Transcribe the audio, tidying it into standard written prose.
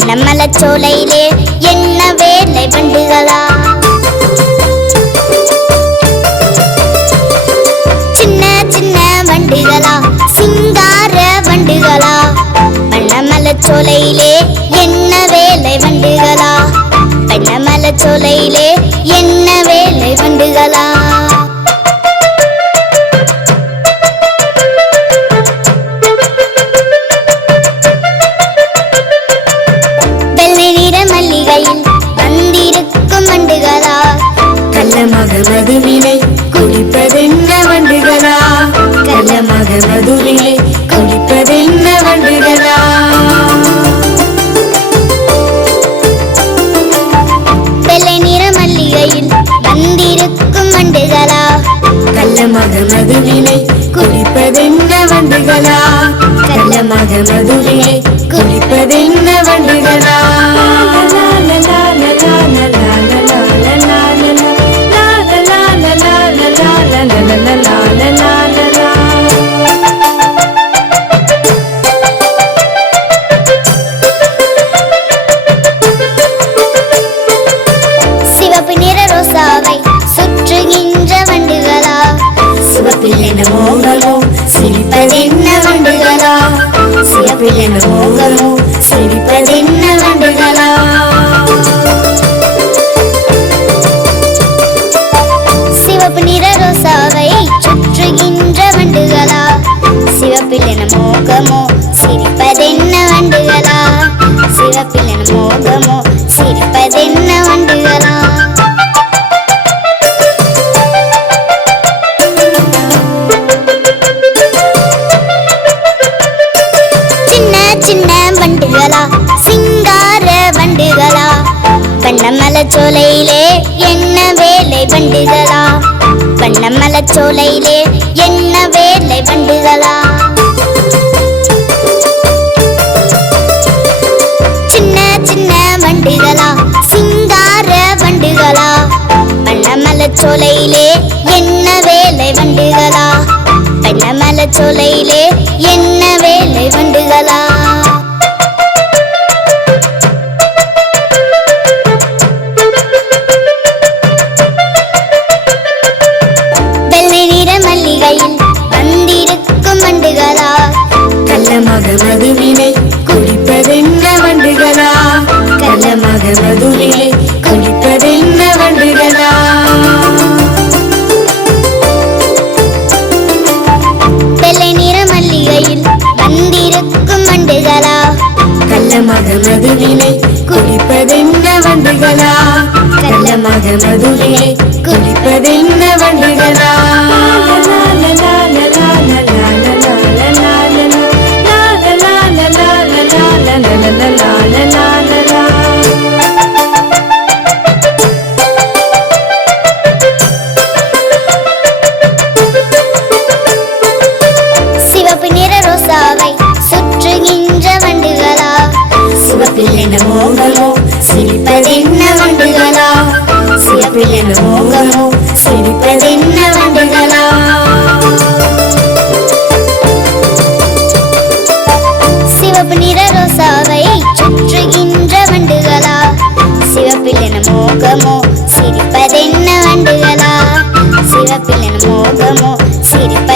வண்ணமலச்சோலையிலே என்ன வேலை வண்டுகளா? சின்ன சின்ன வண்டுகளா, சிங்கார வண்டுகளா, வண்ணமலச்சோலையிலே என்ன வேலை வண்டுகளா? வண்ணமலச்சோலையிலே என்ன வேலை வண்டுகளா? வந்திருக்கும் வண்டுகளா, கள்ளமாக மதுவினை குடிப்பதென்ன வண்டுகளா? கள்ளமாக மதுவினை குடிப்பதென்ன வண்டுகளா? வெள்ளை நிற மல்லிகையில் வந்திருக்கும் வண்டுகளா, கள்ளமாக மதுவினை குடிப்பதென்ன வண்டுகளா? கள்ளமாக மதுவினை குடிப்பதென்ன வண்டுகளா? சிவப்பு நிற ரோசாவை சுற்றுகின்ற வண்டுகளா, சிவப்பில் என மோகமோ சிரிப்பதென்ன வண்டுகளா? சிவப்பில் என மோகமோ சிரிப்பதென்ன வண்டுகளா? சிவப்பு நிற ரோசாவை சுற்றுகின்ற வண்டுகளா, சிவப்பில் என மோகமோ சிரிப்பதென்ன வண்டுகளா? சிவப்பில் என மோகமோ சிரிப்பதென்ன வண்டுகளா? சின்ன சின்ன வண்டுகளா, சிங்கார வண்டுகளா, வண்ணமலச்சோலையிலே என்ன வேலை வண்டுகளா? வண்ணமலச்சோலையிலே என்ன வேலை வண்டுகளா? சின்ன சின்ன வண்டுகளா, சிங்கார வண்டுகளா, வண்ணமலச்சோலையிலே என்ன வேலை வண்டுகளா? வண்ணமலச்சோலையிலே என்ன வேலை வண்டுகளா? வெள்ளை நிற மல்லிகையில் வந்திருக்கும் வண்டுகளா, கள்ளமாக மதுவினை குடிப்பதென்ன வண்டுகளா? கள்ளமாக மதுவினை குடிப்பதென்ன வண்டுகளா? வெள்ளை நிற மல்லிகையில் வந்திருக்கும் வண்டுகளா, கள்ளமாக மதுவினை குடிப்பதென்ன வண்டுகளா? கள்ளமாக மதுவினை குடிப்பதென்ன வண்டுகளா? சிவப்பு நிற ரோசாவை சுற்றுகின்ற வண்டுகளா, சிவப்பில் என மோகமோ சிரிப்பதென்ன வண்டுகளா? சிவப்பில் என மோகமோ சிரிப்பதென்ன வண்டுகளா? சிவப்பு நிற ரோசாவை சுற்றுகின்ற வண்டுகளா, சிவப்பில் என மோகமோ சிரிப்பதென்ன வண்டுகளா? சிவப்பில் என மோகமோ சிரிப்ப